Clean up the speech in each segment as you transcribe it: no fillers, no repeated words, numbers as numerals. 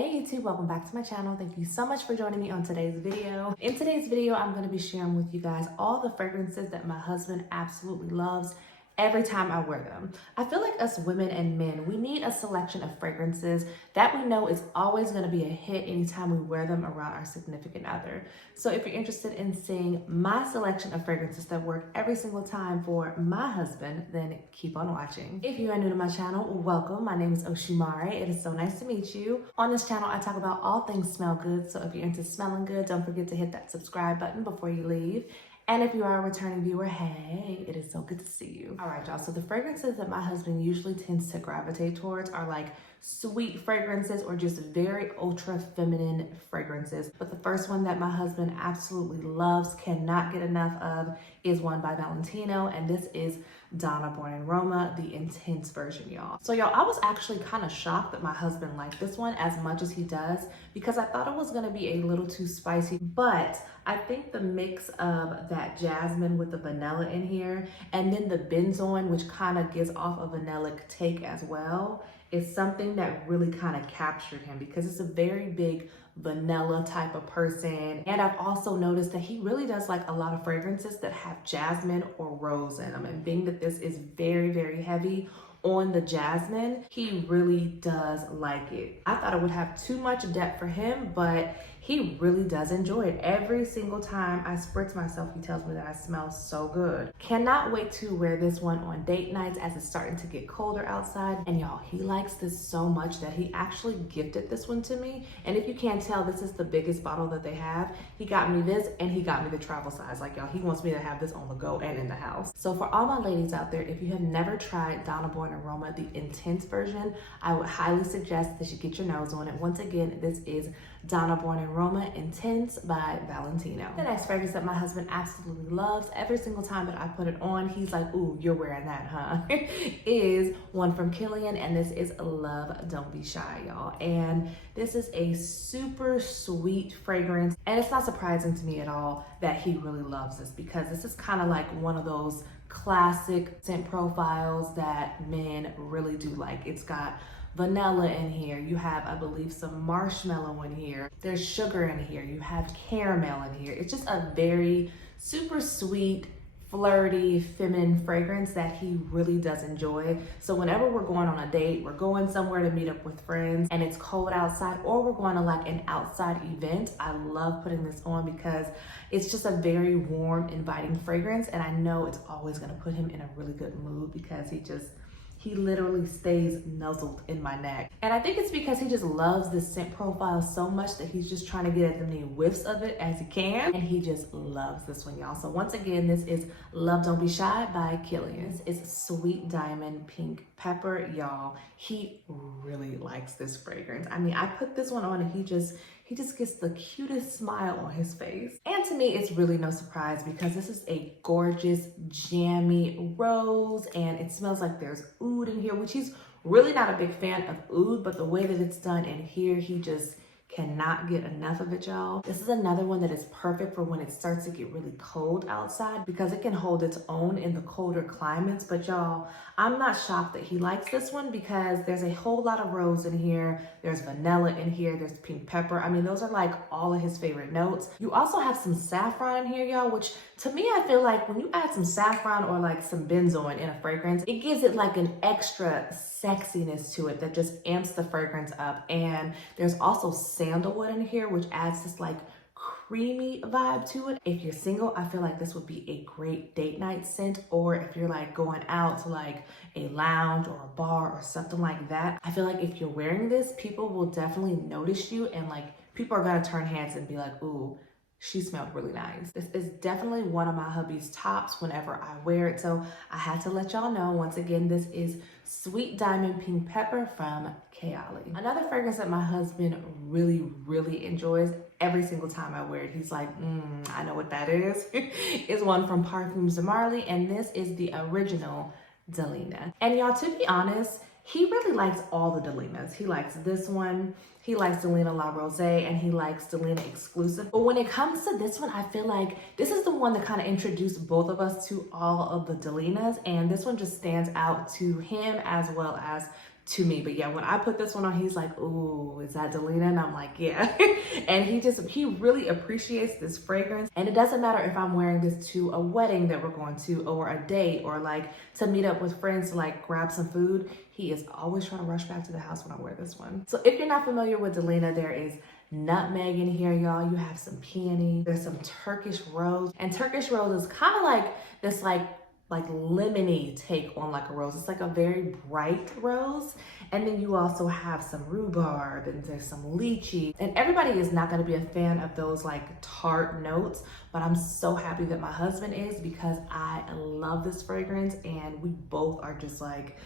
Hey YouTube, welcome back to my channel. Thank you so much for joining me on today's video. In today's video, I'm going to be sharing with you guys all the fragrances that my husband absolutely loves every time I wear them. I feel like us women and men, we need a selection of fragrances that we know is always going to be a hit anytime we wear them around our significant other. So if you're interested in seeing my selection of fragrances that work every single time for my husband, then keep on watching. If you are new to my channel, welcome. My name is Oshimare. It is so nice to meet you. On this channel, I talk about all things smell good. So if you're into smelling good, don't forget to hit that subscribe button before you leave. And if you are a returning viewer, hey, it is so good to see you. All right, y'all, so the fragrances that my husband usually tends to gravitate towards are like sweet fragrances or just very ultra feminine fragrances. But the first one that my husband absolutely loves, cannot get enough of, is one by Valentino, and this is Donna Born in Roma, the intense version, y'all. So y'all, I was actually kind of shocked that my husband liked this one as much as he does because I thought it was gonna be a little too spicy, but I think the mix of that jasmine with the vanilla in here and then the benzoin, which kind of gives off a vanillic take as well, is something that really kind of captured him because it's a very big vanilla type of person. And I've also noticed that he really does like a lot of fragrances that have jasmine or rose in them. And being that this is very, very heavy on the jasmine, he really does like it. I thought it would have too much depth for him, but he really does enjoy it. Every single time I spritz myself, he tells me that I smell so good. Cannot wait to wear this one on date nights as it's starting to get colder outside. And y'all, he likes this so much that he actually gifted this one to me. And if you can't tell, this is the biggest bottle that they have. He got me this and he got me the travel size. Like y'all, he wants me to have this on the go and in the house. So for all my ladies out there, if you have never tried Donna Born in Roma, the intense version, I would highly suggest that you get your nose on it. Once again, this is Donna Born in Roma Intense by Valentino. The next fragrance that my husband absolutely loves, every single time that I put it on, he's like, ooh, you're wearing that, huh? is one from Killian, and this is Love Don't Be Shy, y'all. And this is a super sweet fragrance, and it's not surprising to me at all that he really loves this because this is kind of like one of those classic scent profiles that men really do like. It's got vanilla in here, you have, I believe, some marshmallow in here, there's sugar in here, you have caramel in here. It's just a very super sweet, flirty, feminine fragrance that he really does enjoy. So whenever we're going on a date, we're going somewhere to meet up with friends and it's cold outside, or we're going to like an outside event, I love putting this on because it's just a very warm, inviting fragrance. And I know it's always gonna put him in a really good mood because he literally stays nuzzled in my neck. And I think it's because he just loves this scent profile so much that he's just trying to get as many whiffs of it as he can. And he just loves this one, y'all. So once again, this is Love Don't Be Shy by Killian. This is Sweet Diamond Pink Pepper, y'all. He really likes this fragrance. I mean, I put this one on and he just gets the cutest smile on his face. And to me, it's really no surprise because this is a gorgeous, jammy rose and it smells like there's oud in here, which he's really not a big fan of oud, but the way that it's done in here, he just cannot get enough of it, y'all. This is another one that is perfect for when it starts to get really cold outside because it can hold its own in the colder climates. But y'all, I'm not shocked that he likes this one because there's a whole lot of rose in here. There's vanilla in here. There's pink pepper. I mean, those are like all of his favorite notes. You also have some saffron in here, y'all, which to me, I feel like when you add some saffron or like some benzoin in a fragrance, it gives it like an extra sexiness to it that just amps the fragrance up. And there's also sandalwood in here, which adds this like creamy vibe to it. If you're single, I feel like this would be a great date night scent, or if you're like going out to like a lounge or a bar or something like that, I feel like if you're wearing this, people will definitely notice you and like people are gonna turn heads and be like, ooh, she smelled really nice. This is definitely one of my hubby's tops whenever I wear it. So I had to let y'all know, once again, this is Sweet Diamond Pink Pepper from KAYALI. Another fragrance that my husband really, really enjoys every single time I wear it, he's like, I know what that is, is one from Parfums Mentioned, and this is the original Delina. And y'all, to be honest, he really likes all the Delinas. He likes this one, he likes Delina La Rose, and he likes Delina Exclusive. But when it comes to this one, I feel like this is the one that kind of introduced both of us to all of the Delinas, and this one just stands out to him as well as to me. But yeah, when I put this one on, he's like, ooh, is that Delina? And I'm like, yeah. And he really appreciates this fragrance. And it doesn't matter if I'm wearing this to a wedding that we're going to, or a date, or like to meet up with friends to like grab some food. He is always trying to rush back to the house when I wear this one. So if you're not familiar with Delina, there is nutmeg in here, y'all. You have some peony, there's some Turkish rose. And Turkish rose is kind of like this like lemony take on like a rose. It's like a very bright rose. And then you also have some rhubarb, and there's some lychee. And everybody is not going to be a fan of those like tart notes, but I'm so happy that my husband is, because I love this fragrance and we both are just like,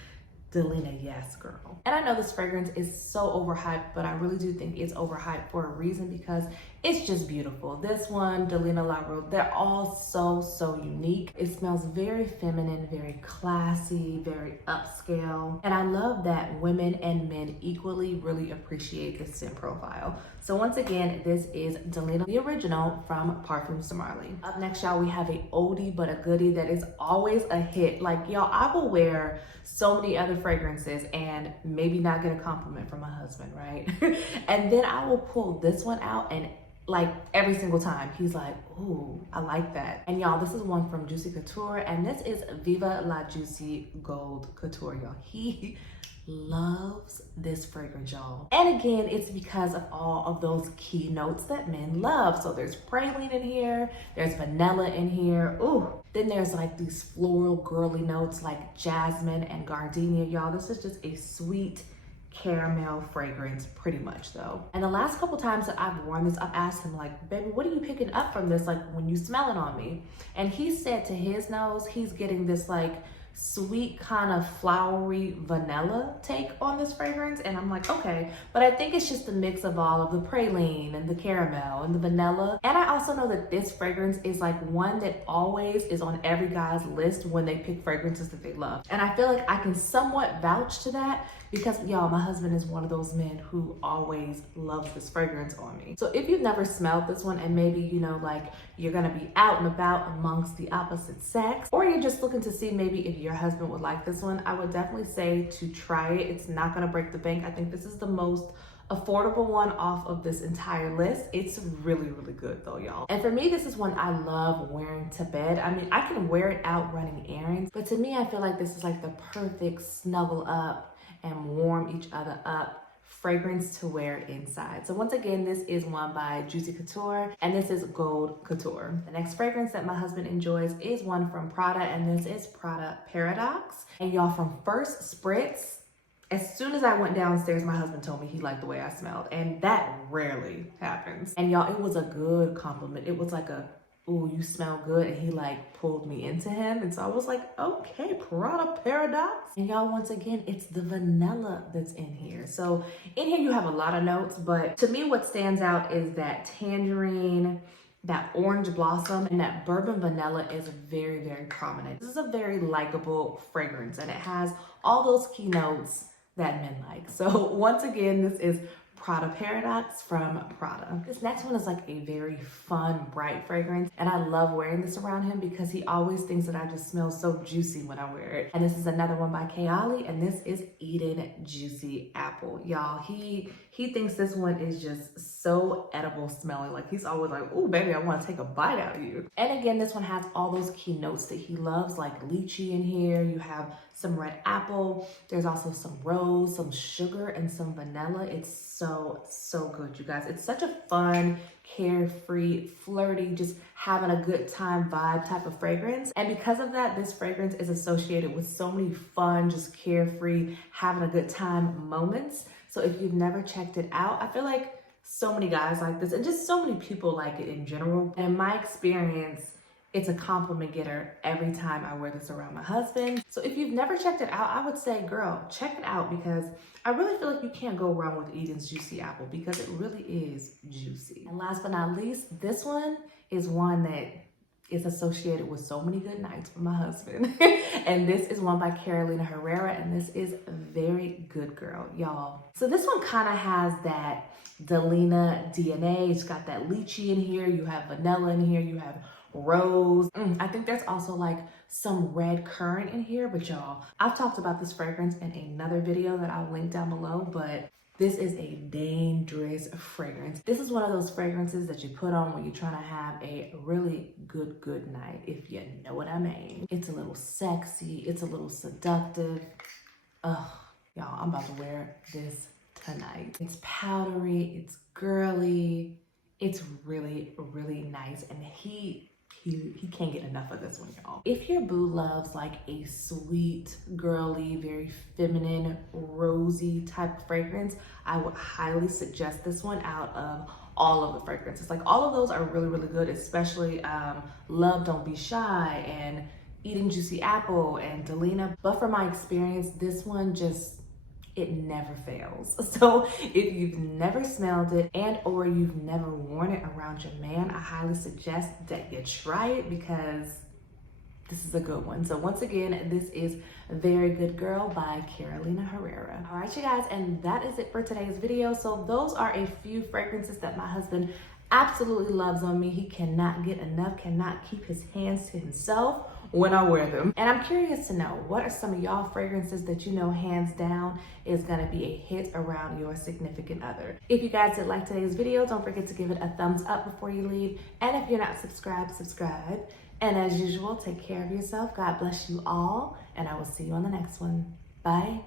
Delina, yes, girl. And I know this fragrance is so overhyped, but I really do think it's overhyped for a reason, because it's just beautiful. This one, Delina La Rose, they're all so unique. It smells very feminine, very classy, very upscale. And I love that women and men equally really appreciate this scent profile. So once again, this is Delina, the original from Parfums Mentioned. Up next, y'all, we have a oldie but a goodie that is always a hit. Like, y'all, I will wear so many other fragrances and maybe not get a compliment from my husband, right? And then I will pull this one out, and like every single time he's like, ooh, I like that. And y'all, this is one from Juicy Couture, and this is Viva La Juicy Gold Couture, y'all. He loves this fragrance, y'all. And again, it's because of all of those key notes that men love. So there's praline in here, there's vanilla in here, ooh. Then there's like these floral girly notes like jasmine and gardenia, y'all. This is just a sweet caramel fragrance, pretty much though. And the last couple times that I've worn this, I've asked him like, baby, what are you picking up from this, like when you smell it on me? And he said to his nose, he's getting this like sweet kind of flowery vanilla take on this fragrance. And I'm like, okay, but I think it's just the mix of all of the praline and the caramel and the vanilla. And I also know that this fragrance is like one that always is on every guy's list when they pick fragrances that they love. And I feel like I can somewhat vouch to that, because y'all, my husband is one of those men who always loves this fragrance on me. So if you've never smelled this one, and maybe, you know, like you're gonna be out and about amongst the opposite sex, or you're just looking to see maybe if your husband would like this one, I would definitely say to try it. It's not gonna break the bank. I think this is the most affordable one off of this entire list. It's really good though, y'all. And for me, this is one I love wearing to bed. I mean, I can wear it out running errands, but to me, I feel like this is like the perfect snuggle up and warm each other up fragrance to wear inside. So once again, this is one by Juicy Couture, and this is Gold Couture. The next fragrance that my husband enjoys is one from Prada, and this is Prada Paradox. And y'all, from first spritz, as soon as I went downstairs, my husband told me he liked the way I smelled, and that rarely happens. And y'all, it was a good compliment. It was like a, ooh, you smell good, and he like pulled me into him. And so I was like, okay, Prada Paradox. And y'all, once again, it's the vanilla that's in here. So in here you have a lot of notes, but to me what stands out is that tangerine, that orange blossom, and that bourbon vanilla is very prominent. This is a very likable fragrance, and it has all those key notes that men like. So once again, this is Prada Paradox from Prada. This next one is like a very fun, bright fragrance, and I love wearing this around him because he always thinks that I just smell so juicy when I wear it. And this is another one by KAYALI, and this is Eden Juicy Apple. Y'all, he thinks this one is just so edible smelling. Like, he's always like, oh baby, I want to take a bite out of you. And again, this one has all those key notes that he loves, like lychee in here. You have some red apple. There's also some rose, some sugar, and some vanilla. It's so good, you guys. It's such a fun, carefree, flirty, just having a good time vibe type of fragrance. And because of that, this fragrance is associated with so many fun, just carefree, having a good time moments. So if you've never checked it out, I feel like so many guys like this, and just so many people like it in general. And in my experience, it's a compliment getter every time I wear this around my husband. So if you've never checked it out, I would say, girl, check it out, because I really feel like you can't go wrong with Eden's Juicy Apple, because it really is juicy. And last but not least, this one is one that is associated with so many good nights for my husband. And this is one by Herrera, and this is Very Good Girl, y'all. So this one kind of has that Delina DNA. It's got that lychee in here. You have vanilla in here. You have rose. I think there's also like some red currant in here, but y'all, I've talked about this fragrance in another video that I'll link down below, but this is a dangerous fragrance. This is one of those fragrances that you put on when you're trying to have a really good night, if you know what I mean. It's a little sexy, it's a little seductive. Ugh, y'all, I'm about to wear this tonight. It's powdery, it's girly, it's really nice, and he can't get enough of this one, y'all. If your boo loves like a sweet, girly, very feminine, rosy type of fragrance, I would highly suggest this one out of all of the fragrances. Like all of those are really good, especially Love Don't Be Shy and Eden Juicy Apple and Delina. But from my experience, this one just, it never fails. So if you've never smelled it and or you've never worn it around your man, I highly suggest that you try it because this is a good one. So once again, this is Very Good Girl by Herrera. All right, you guys, and that is it for today's video. So those are a few fragrances that my husband absolutely loves on me. He cannot get enough, cannot keep his hands to himself when I wear them. And I'm curious to know, what are some of y'all fragrances that you know hands down is gonna be a hit around your significant other? If you guys did like today's video, don't forget to give it a thumbs up before you leave. And if you're not subscribed, subscribe. And as usual, take care of yourself. God bless you all. And I will see you on the next one. Bye.